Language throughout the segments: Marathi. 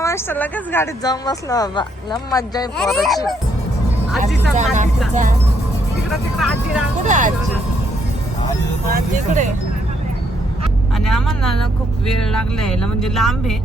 मस्त लगेच गाडीत जाऊन बसला बाबा. लय मज्जा आहे पोराची. आजीचा इकडे. आणि आम्हाला ना खूप वेळ लागला यायला, म्हणजे लांब आहे.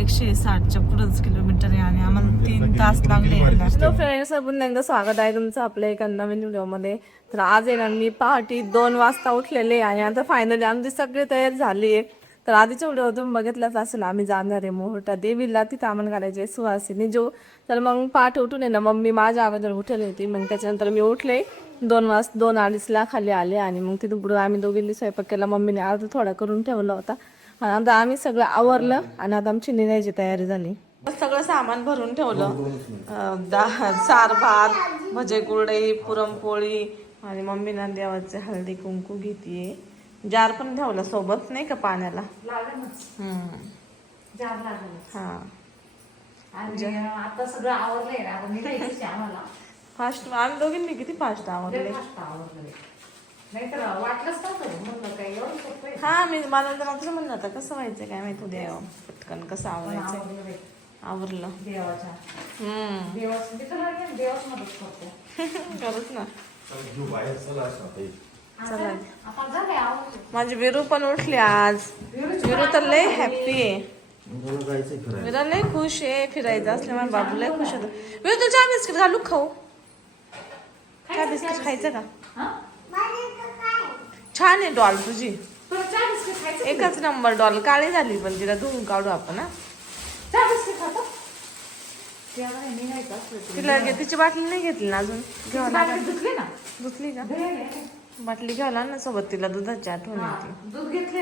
160च्या पुढेच किलोमीटर आहे आणि आम्हाला 3 तास लागले यायला. हॅलो फ्रेंड्स, पुन्हा एकदा स्वागत आहे तुमचं आपल्या एका नवीन व्हिडिओमध्ये. तर आज आहे ना मी पहाटे 2 वाजता उठलेले आणि आता फायनली आमची सगळी तयारी झाली आहे. तर आधीच्या व्हिडिओ तुम्ही बघितलाच असेल, आम्ही जाणार आहे मोहटा देवीला, तिथं आम्हाला घालायचे सुहासिनी जो. तर मग पहाटे उठून आहे ना मम्मी माझ्या अगोदर उठली होती. मग त्याच्यानंतर मी उठले 2:02-2:30 खाली आले आणि मग तिथून पुढे आम्ही दोघींनी स्वयंपाक केला. मम्मीने अर्धा थोडा करून ठेवला होता आणि आता आम्ही सगळं आवरलं आणि आता आमची निघायची तयारी झाली. सगळं सामान भरून ठेवलं, सार भात, भजे कुरडई, पुरणपोळी आणि मम्मीना देवाचे हळदी कुंकू घेतीये. जार पण ठेवला सोबत नाही का पाण्याला. हा आता सगळं आवरलंय ना, आम्हाला फास्ट. आम्ही दोघींनी किती फास्ट आवरले. नाहीतर वाटलंच नव्हतं काय एवढं सोपं आहे. हा मला तर म्हणलं होतं कसं व्हायचं काय माहिती उद्या पटकन कसं आवरायचं. आवरलं देवाच्या देवाच मदत करतो. करूच ना. चला आपण झालंय माझी विरू पण उठली आज. विरू तर लय हॅप्पी आहे. विरा लय खुश आहे. फिरायचं असल्यामुळे बाबू लय खुश होतो. विरू तू चहा बिस्किट घालू खाऊ. चहा बिस्किट खायचं का? छान आहे डॉल तुझी, एकच नंबर डॉल. काळी झाली पण तिला धुवून काढू आपण. तिला तिची बाटली नाही घेतली ना अजून. धुतली का बाटली? घ्यायला ना सोबत, तिला दुधाची आठवण येते. दूध घेतले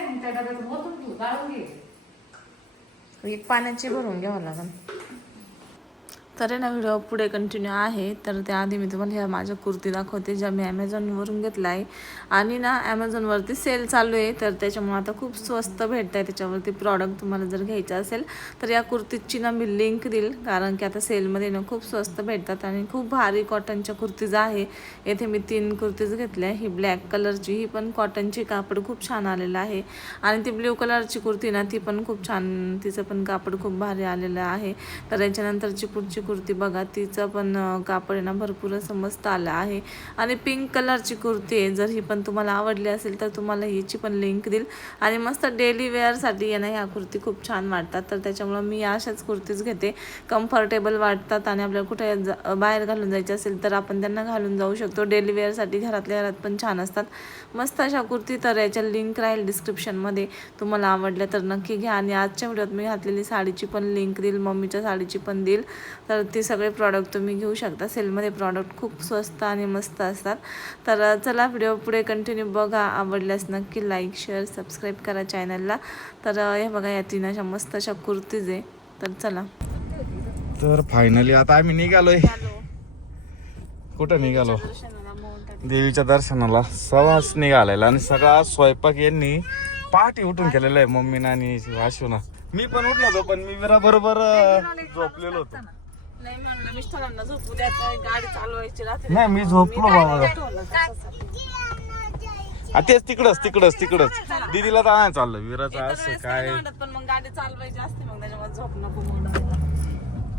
एक पाण्याची भरून घ्यावं लागेल. तर ना व्हिडिओ पुढे कंटिन्यू आहे. तर त्याआधी मी तुम्हाला ह्या माझ्या कुर्ती दाखवते, ज्या मी ॲमेझॉनवरून घेतल्या आहे. आणि ना ॲमेझॉनवरती सेल चालू आहे, तर त्याच्यामुळे आता खूप स्वस्त भेटत आहे त्याच्यावरती प्रॉडक्ट. तुम्हाला जर घ्यायचं असेल तर या कुर्तीची ना मी लिंक देईल, कारण की आता सेलमध्ये ना खूप स्वस्त भेटतात आणि खूप भारी कॉटनच्या कुर्तीज आहे. येथे मी 3 कुर्तीज घेतल्या. ही ब्लॅक कलरची, ही पण कॉटनची, कापड खूप छान आलेलं आहे. आणि ती ब्ल्यू कलरची कुर्ती ना ती पण खूप छान, तिचं पण कापड खूप भारी आलेलं आहे. तर याच्यानंतरची पुढची कुर्ती बघा, तिचं पण कापड ना भरपूर असं मस्त आलं आहे. आणि पिंक कलरची कुर्ती आहे. जर ही पण तुम्हाला आवडली असेल तर तुम्हाला हिची पण लिंक देईल. आणि मस्त डेली वेअरसाठी आहे ना ह्या कुर्ती खूप छान वाटतात. तर त्याच्यामुळं मी अशाच कुर्तीच घेते. कम्फर्टेबल वाटतात आणि आपल्याला कुठे बाहेर घालून जायचे असेल तर आपण त्यांना घालून जाऊ शकतो. डेली वेअरसाठी घरातल्या घरात पण छान असतात मस्त अशा कुर्ती. तर याच्या लिंक राहील डिस्क्रिप्शनमध्ये, तुम्हाला आवडल्या तर नक्की घ्या. आणि आजच्या व्हिडिओत मी घातलेली साडीची पण लिंक देईल, मम्मीच्या साडीची पण देईल. तर ते सगळे प्रॉडक्ट तुम्ही घेऊ शकता. सेलमध्ये प्रॉडक्ट खूप स्वस्त आणि मस्त असतात. तर चला व्हिडिओ पुढे कंटिन्यू बघा. आवडल्यास नक्की लाईक शेअर सबस्क्राईब करा चॅनलला. तर हे बघा या 3 अशा मस्त अशा कुर्तीज आहे. तर चला. तर फायनली आता आम्ही निघालोय. कुठं निघालो? देवीच्या दर्शनाला. सवास निघालेला आणि सगळा स्वयंपाक यांनी पहाटे उठून केलेला आहे, मम्मीनं आणि वाशून. मी पण उठलो होतो, पण मी विरा बरोबर झोपलेलो होतो. नाही म्हणलं मिस्टरांना झोपू द्या, गाडी चालवायची रात्री. नाही मी झोपलो बाबा. तेच तिकडच दीदीला तर नाही चाललं विराचं असं काय. पण मग गाडी चालवायची असते, मग त्याच्यामध्ये झोप नको म्हणून.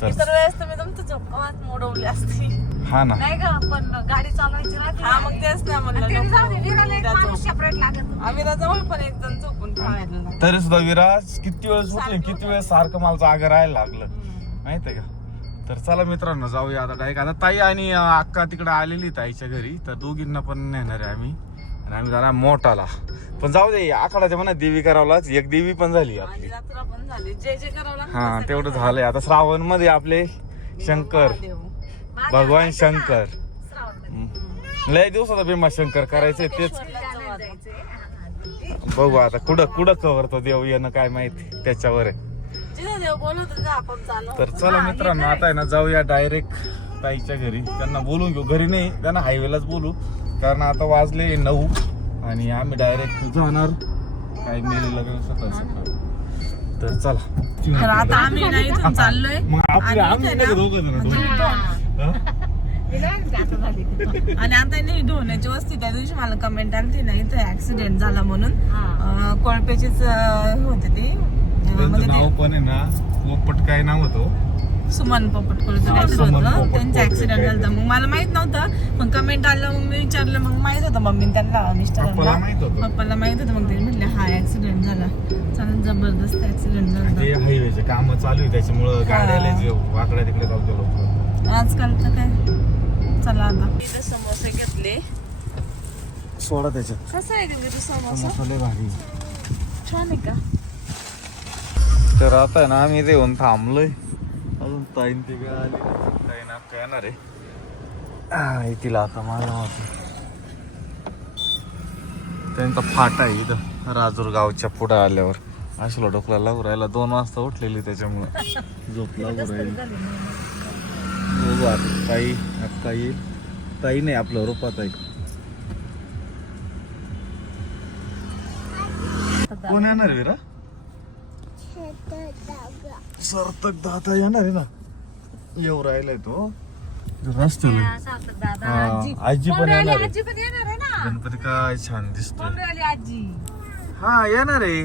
इतर वेळेस तर मी तुमचं झोपवाच मोडवली असती. हा ना. नाही का, पण गाडी चालवायची राहते. हा मग तेच नाही म्हणलं सेपरेट लागत. आम्ही जवळ पण एक जण झोपून ठेवायला. तरी सुद्धा विराज किती वेळेस उठले, किती वेळेस सारखं मला जागा राहायला लागलं माहितीये का. तर चला मित्रांनो जाऊया आता डायरेक्ट. आता ताई आणि अक्का तिकडे आलेली ताईच्या घरी, तर दोघींना पण नेणार आहे आम्ही. आणि आम्ही जाणार मोठाला. पण जाऊ दे, आखाडाच्या म्हणा देवी करावलाच. एक देवी पण झाली आपली. हा तेवढं झालंय. आता श्रावण मध्ये आपले शंकर भगवान शंकर, लय दिवसाचा भीमाशंकर करायचंय. तेच बघू आता कुठं कवरतो देव येणं काय माहिती, त्याच्यावर आहे. तर चला मित्रांनो आता आहे ना जाऊया डायरेक्ट ताईच्या घरी. त्यांना बोलून घेऊ, घरी नाही त्यांना हायवेलाच बोलू, कारण आता वाजले 9 आणि आम्ही डायरेक्ट जाणार काय मेलेला व्यवस्था. तर चला आता आम्ही ना इथून चाललोय. आणि आता नाही ढोण्याची वस्ती. त्या दिवशी मला कमेंट आली ना इथे ऍक्सिडेंट झाला म्हणून. कोळपेचीच होते ती. नाव पण आहे ना पोपट काय नाव होतं सुमन पोपट कोल्हापूर सुमन होतं, पोपट त्यांचा ऍक्सिडेंट कोल्हापूर. झाला. मग मला माहित नव्हतं, मग कमेंट आलं, मग मी विचारलं, मग माहित होतं मम्मी त्यांना पप्पाला मिस्टरांना, माहित होतं पप्पाला माहित होतं. मग ते म्हटले हा ऍक्सिडेंट झाला, चांगला जबरदस्त ऍक्सिडेंट झाला. ते हायवेचे काम चालू आहे त्याच्यामुळं गाड्याला जे वाकड्या तिकडे जाऊ लोक आजकाल तर काय. चला आता इथे समोसे घेतले. सोडा त्याच्यात कसं आहे का समोसा? मसाले भारी. छान आहे का? तर आता आहे ना आम्ही इथे येऊन थांबलोय. अजून ताईन ते काय आली ताईन अक्का येणार आहे. येतील आता मला वाटतं. त्यांचा फाटा आहे इथं राजूर गावच्या पुढे आल्यावर. अशा डोकला लागू राहिला. 2 वाजता उठलेली त्याच्यामुळे झोप लागू राहिली. बघू आता ताई अक्का येईल. ताई नाही आपलं रूपा ताई. कोण येणार आहे विरा? सार्थक दादा येणार आहे ना. येऊ राहिलाय तो रस्त्याला. आजी पण येणार आहे. गणपती काय छान दिसतोय. हा येणार आहे.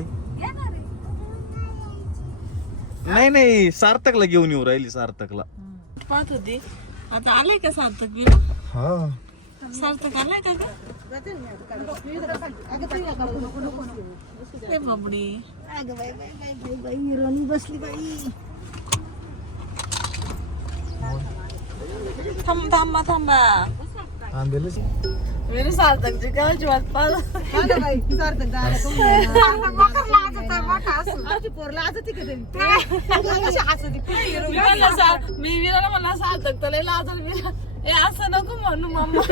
नाही सार्थकला घेऊन येऊ राहिली. सार्थकला पाहत होती. आता आलाय का सार्थक विरा? हा सार्थक आलाय का ग? बाबडी थांबा थांबा. आंबेलच मेरे सार्थक जी गावची वाट पाहत. मी विराला मला सार्थक तर लाजल. विरा ए असं नको म्हणू मम्मा.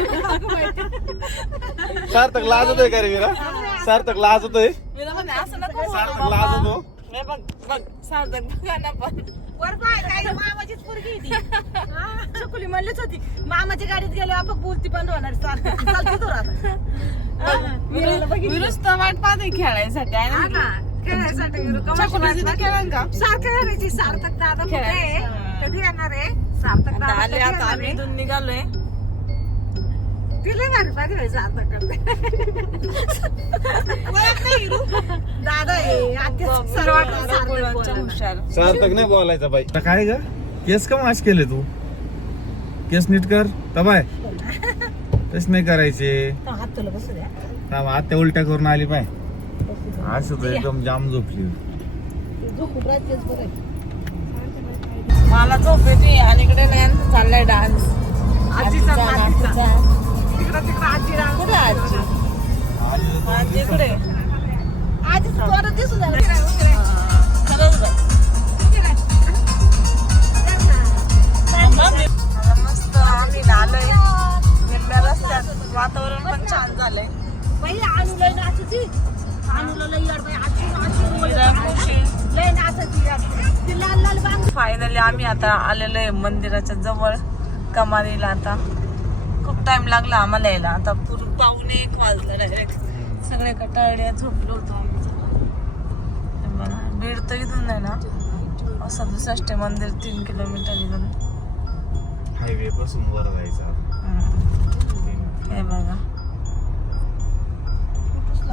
सार्थक लाजतोय का रे विरा? सार्थक लाजतोय. विरा म्हणे असं नको सार्थक म्हणू लाजतो. मम्मा. बघ बघ सार्थक बघा ना पण मामाचीच पोरगी आहे ती. चकुली म्हणलीच होती मामाच्या गाडीत गेले आपण बोलती पण होणार. चालते तो विरुच तर वाट पाहते खेळायसाठी आहे ना. खेळायसाठी खेळायला का सारखं करायची. सार्थक दादा कुठे कधी येणार आहे? सार्थक दादा आले आता आम्ही इथून निघालोय. तिला भारी पाहिजे व्हायचं सार्थक दादा हुशार. सार्थक नाही बोलायचा बाई. आता काय ग केस का माश केले तू? केस नीट कर तबाय. तस नाही करायचे. हात तुला बसू द्या. थांब आत्या उलट्या करून आली पाय. असं तर एकदम जाम झोपली. मला झोप येते आणि इकडे नाही चाललाय डान्स. आजीचा आजीचा. तिकडं आजी राहते. कुठे आजी? आजी इकडे. आजी थोडं दिसून झालं. खरंच बाई. आता मस्त आम्ही नालोय निम्म्या रस्त्यात. वातावरण पण छान झालंय. बाई आणूला नाचती. आणूला लई याड बाई. विरा खुशी. लई नाचती. ती लाल लाल बांग. फायनली आम्ही आता आलेलो आहे मंदिराच्या जवळ कमानीला. आता खूप टाइम लागला आम्हाला यायला. आता पावणे 1 वाजलं डायरेक्ट. सगळे कटाळ्या झोपलो होतो आम्ही. हे बघा बीड तर इथून आहे ना असं 62 मंदिर 3 किलोमीटर इथून. हायवे पासून वर जायचं. हे बघा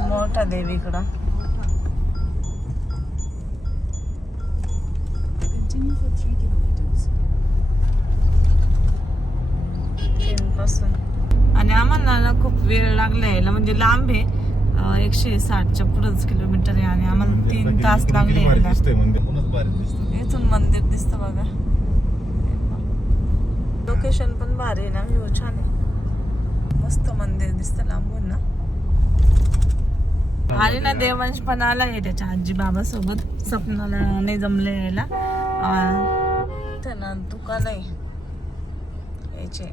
मोठा देवीकडं. पासून आणि आम्हाला ना खूप वेळ लागला यायला. म्हणजे लांब आहे. 160च्या पुढेच किलोमीटर आहे आणि आम्हाला 3 तास लागले यायला. इथून मंदिर दिसतं बघा. लोकेशन पण भारी आहे ना. व्ह्यू छान आहे. मस्त मंदिर दिसतं लांबून ना. आणि ना देवांश पण आला आहे त्याच्या आजी बाबा सोबत. स्वप्नाला नाही जमले यायला. ना दुकान आहे याचे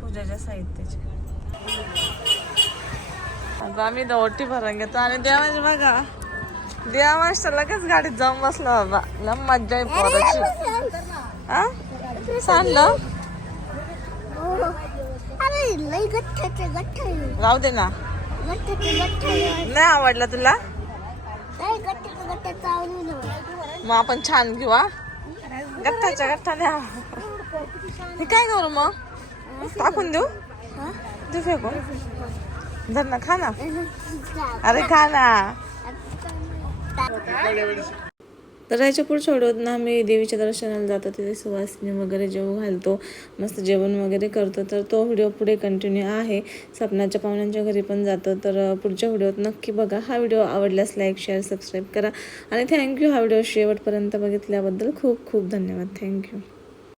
पूजेच्या साहित्याचे. आता आम्ही ओटी भरून घेतो आणि देवांश बघा देवांश तर लगेच गाडीत जाऊन बसला बाबा. लम मज्जा आहे पोराची. हा सांगलं जाऊ दे ना. नाही आवडला तुला? मग आपण छान घेऊ. हा गठ्ठाच्या गठ्ठा द्या. हे काय करू मग? टाकून देऊ? तू फेकून धर ना. खा ना. अरे खा ना. तर याच्या पुढच्या व्हिडिओत ना आम्ही देवीच्या दर्शनाला जातो, तिथे सुवासिनी वगैरे जेवू घालतो, मस्त जेवण वगैरे करतो. तर तो व्हिडिओ पुढे कंटिन्यू आहे. सपनाच्या पाहुण्यांच्या घरी पण जातो. तर पुढच्या व्हिडिओत नक्की बघा. हा व्हिडिओ आवडल्यास लाईक शेअर सबस्क्राईब करा आणि थँक्यू. हा व्हिडिओ शेवटपर्यंत बघितल्याबद्दल खूप खूप धन्यवाद. थँक्यू.